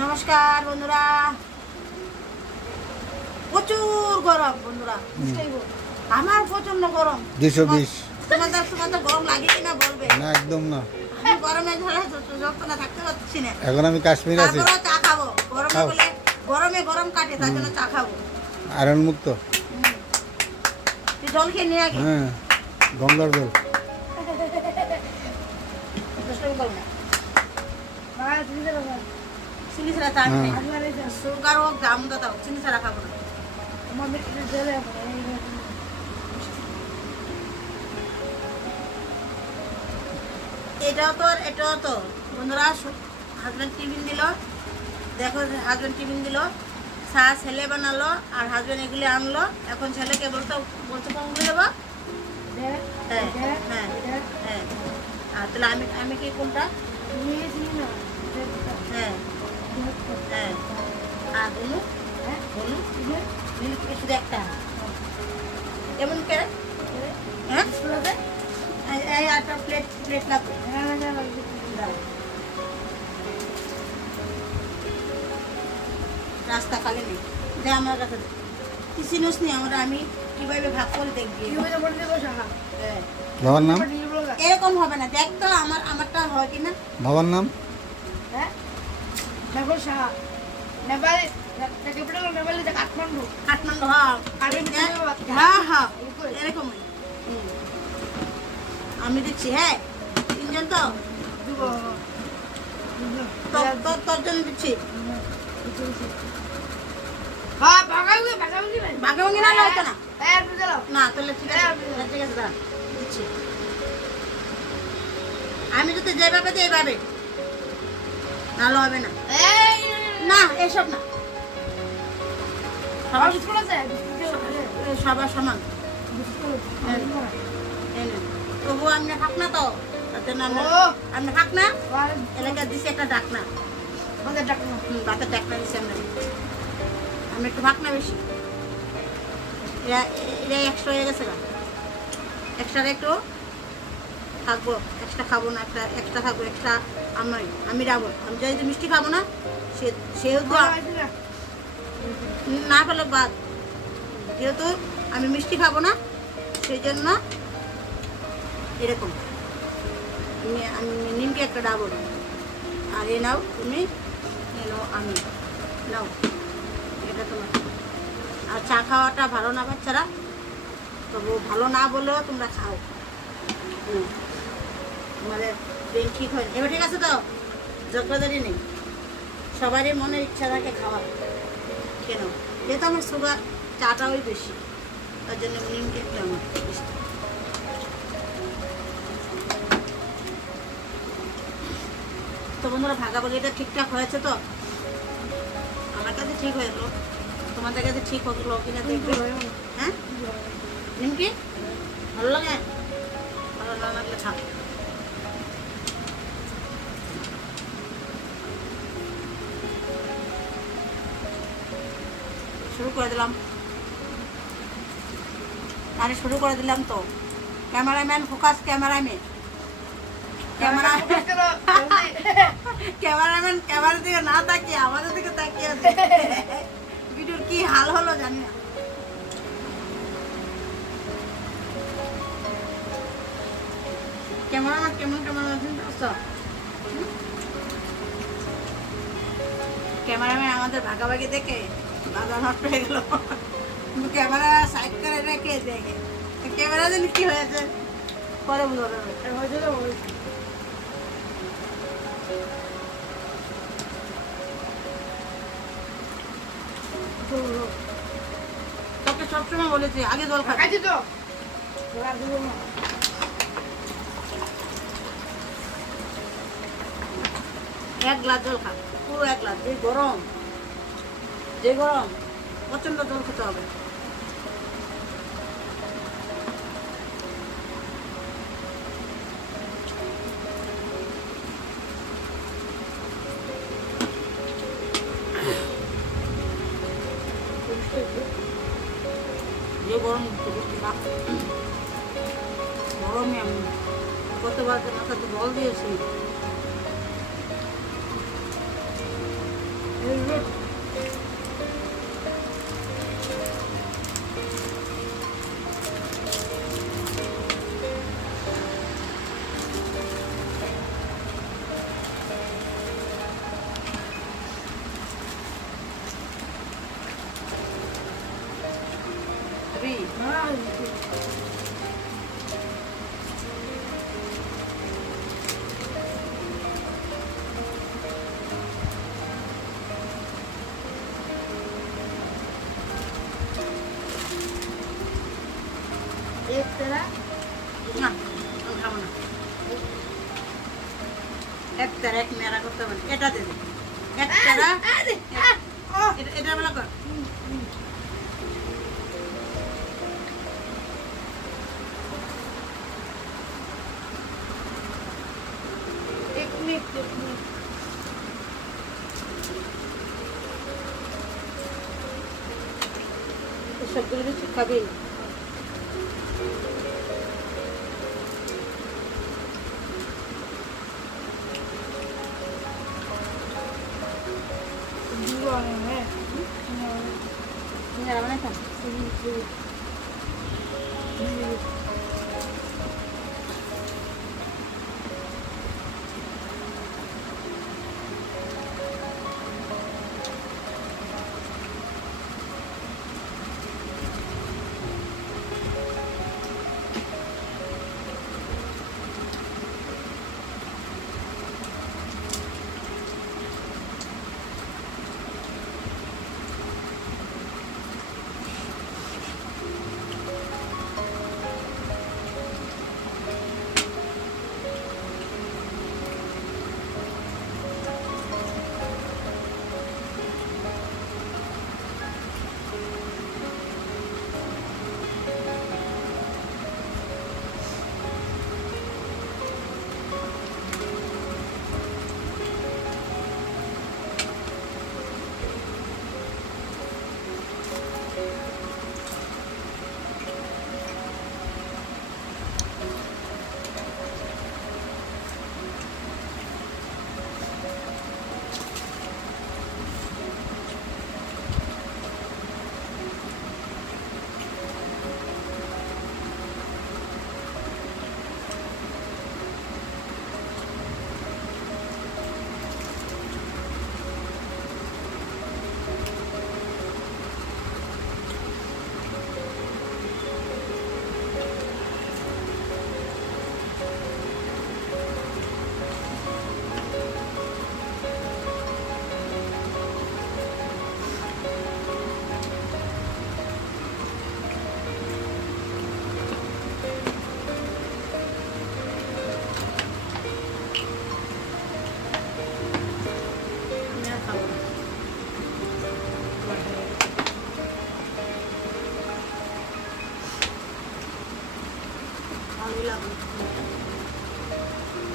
নমস্কার বন্ধুরা, প্রচুর গরম বন্ধুরা, আমার প্রচন্ড গরম। 220 তোমাদের গরম লাগে কিনা বলবে? না, একদম না। আমি গরমে ঝালা যন্ত্রণা থাকতে পারছি না। এখন আমি কাশ্মীর আছি। তারপরে চা খাবো, গরমে বলে গরমে গরম কাটে, তার জন্য চা খাবো। আয়রন মুক্ত। তুই জল খেয়ে নিয়ে আগে। হ্যাঁ, গঙ্গার জল। চিনি ছাড়া চা খাই। সুগার হোক দাম দাও, চিনি ছাড়া খাবো না। এটাও তো বন্ধুরা, হাজবেন্ড টিফিন দিল। দেখো, হাজবেন্ড টিফিন দিল, চা ছেলে বানালো, আর হাজবেন্ড এগুলি আনলো। এখন ছেলেকে বলতে কোনগুলো দেবো? হ্যাঁ হ্যাঁ হ্যাঁ। আর তাহলে আমি কি কোনটা? হ্যাঁ হ্যাঁ। আর বলু বলু শুধু একটা এমন কে? হ্যাঁ, একটা প্লেট লাগবে। রাস্তা খালি নেই, যে আমার কাছে কি চিনিস নি আমরা, আমি কিভাবে ভাগ করে দেখবি। বাবার নাম এরকম হবে না, দেখ তো আমারটা হয় কিনা। বাবার নাম কাঠমান্ডু। হ্যাঁ হ্যাঁ, এরকমই। আমি দিচ্ছি। হ্যাঁ, তিনজন তো তোর জন্য দিচ্ছি। ভাগাভাগি না হয়তো না, না তাহলে ঠিক আছে, ঠিক আছে দাঁড়া, দিচ্ছি। আমি যদি যেভাবে দিই এইভাবে, নাহলে হবে না। না, এসব না, সবার সমান। তবুও আপনি থাক না তো, আপনি থাক না। এলাকায় দিচ্ছি একটা ডাকনা, ভাতের ডাকনা দিচ্ছি আমি একটু ভাগ না বেশি। এটা এক্সট্রা হয়ে গেছে, এক্সট্রা একটু থাকবো, এক্সট্রা খাবো না, একটা এক্সট্রা থাকবো, এক্সট্রা আমি যাবো। আমি যেহেতু মিষ্টি খাবো না, সেহেতু না পেলে বাদ। যেহেতু আমি মিষ্টি খাবো না, সেই জন্য এরকম আমি নিমকে একটা ডাবো। আর এ নাও তুমি, এ নাও আমি, নাও এটা তোমার। আর চা খাওয়াটা ভালো না বাচ্চারা, তবু ভালো না বলেও তোমরা খাও, তোমাদের ব্রেন ঠিক হয়। এবার ঠিক আছে তো, ঝগড়াঝাড়ি নেই, সবারই মনের ইচ্ছা থাকে খাওয়া। কেন? যেহেতু আমার সুগার, চাটাও বেশি, তার জন্য নিমকে একটু আমার বেশি। তো বন্ধুরা, ভাগাভাগিটা ঠিকঠাক হয়েছে তো? আমার কাছে ঠিক হয়েছিল, তোমাদের কাছে ঠিক হলো কিনা দেখবে। হ্যাঁ, নিমকি ভালো লাগে? ভালো না লাগলে খাও। শুরু করে দিলাম, আরে শুরু করে দিলাম তো। ক্যামেরাম্যান ফোকাস, ক্যামেরাম্যান ক্যামেরার দিকে না তাকিয়ে আমাদের দিকে তাকিয়ে আছে। ভিডিওর কি হাল হলো জানি না। ক্যামেরাম্যান কেমন ক্যামেরাম্যান আমাদের ভাগাভাগি দেখে বাজার নষ্ট হয়ে গেল। ক্যামেরা সাইড করে রেখে দেখে ক্যামেরা জানি কি হয়েছে, পরে বুঝতে পারবে। তোকে সবসময় বলেছি আগে জল খাচ্ছি তো, এক গ্লাস জল খা, পুরো এক গ্লাস। যে গরম প্রচন্ড জল খেতে হবে। যে গরম গরমে আমি কতবার মাথাতে জল দিয়েছি। না আমি খাবো না একটা এক মেরা করতে হবে এটা দে একটা এটা বলা কর एक मिनट সবগুলো কিছু খাবি সিঙ্গারা বানাই খান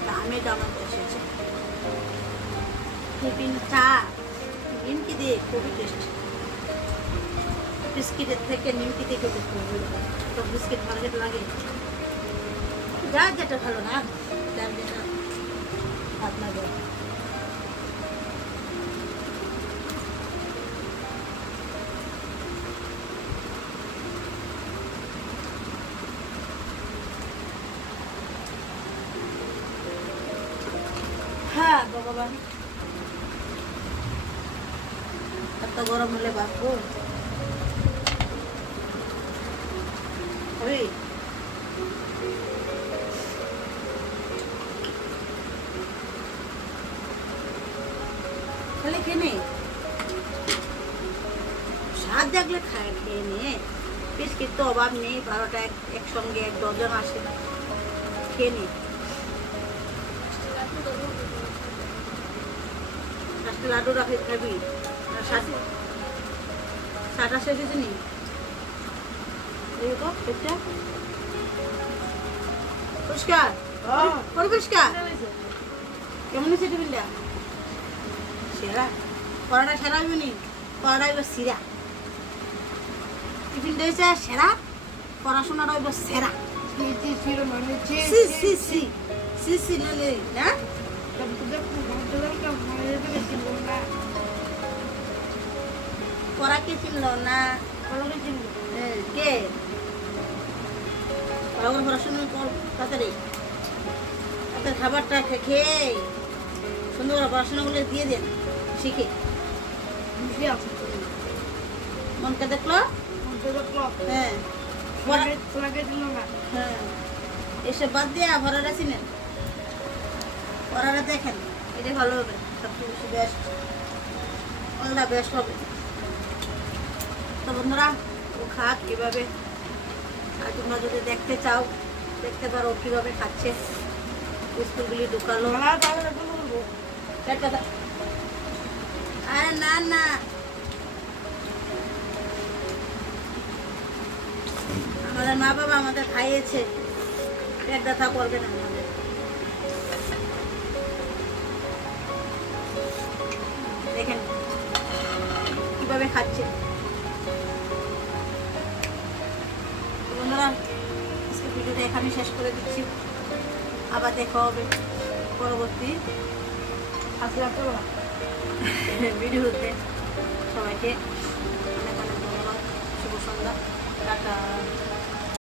দামে দামাতে এসেছে টিফিন চা নিমকি দিয়ে খুবই টেস্ট বিস্কিটের থেকে নিমকি দিয়ে খেতে খুবই তো বিস্কিট ভালো যেটা লাগে যার যেটা ভালো না যার যেটা ভাত লাগে হ্যাঁ ভগবান এত গরম হলে বাপু খাবি তাহলে খেয়ে নে স্বাদ দেখলে খায় খেয়ে নে বিস্কিট তো অভাব নেই 12টা একসঙ্গে 1 ডজন আসে খেয়ে নে লাড্ডু রাখি খাবি সাটা শেষ হয়েছে নি পরিষ্কার পরিষ্কার কেমন হয়েছে টিফিনটা সেরা পড়াটা সেরা হইব নি পড়াটা হইব সিরা টিফিনটা হয়েছে সেরা পড়াশোনাটা হইব সেরা না পড়া কে চিনল না কে পড়াশোনা কর তাড়াতাড়ি তাদের খাবারটা খেয়ে সুন্দর করে পড়াশোনাগুলো দিয়ে দেন শিখে মনকে দেখলো হ্যাঁ লাগে দিল না। হ্যাঁ এসব বাদ দিয়ে ভরাটা চিনেন, ভরাটা দেখেন, এটাই ভালো হবে, সবচেয়ে বেশি বেস্ট, অলটা বেস্ট হবে। তো বন্ধুরা ও খাক কীভাবে, আর তোমরা যদি দেখতে চাও দেখতে পারো কীভাবে খাচ্ছে। স্কুলগুলি ঢুকালো, মালা তাহলে বলবো। আরে না না, আমাদের মা বাবা আমাদের খাইয়েছে, পেট ব্যথা করবে না আমাদের। দেখেন কিভাবে খাচ্ছে। বন্ধুরা আজকে ভিডিওটা এখানে শেষ করে দিচ্ছি, আবার দেখা হবে পরবর্তী আসলে তো ভিডিওতে। সবাইকে অনেক অনেক ধন্যবাদ, শুভ সন্ধ্যা, টাটা।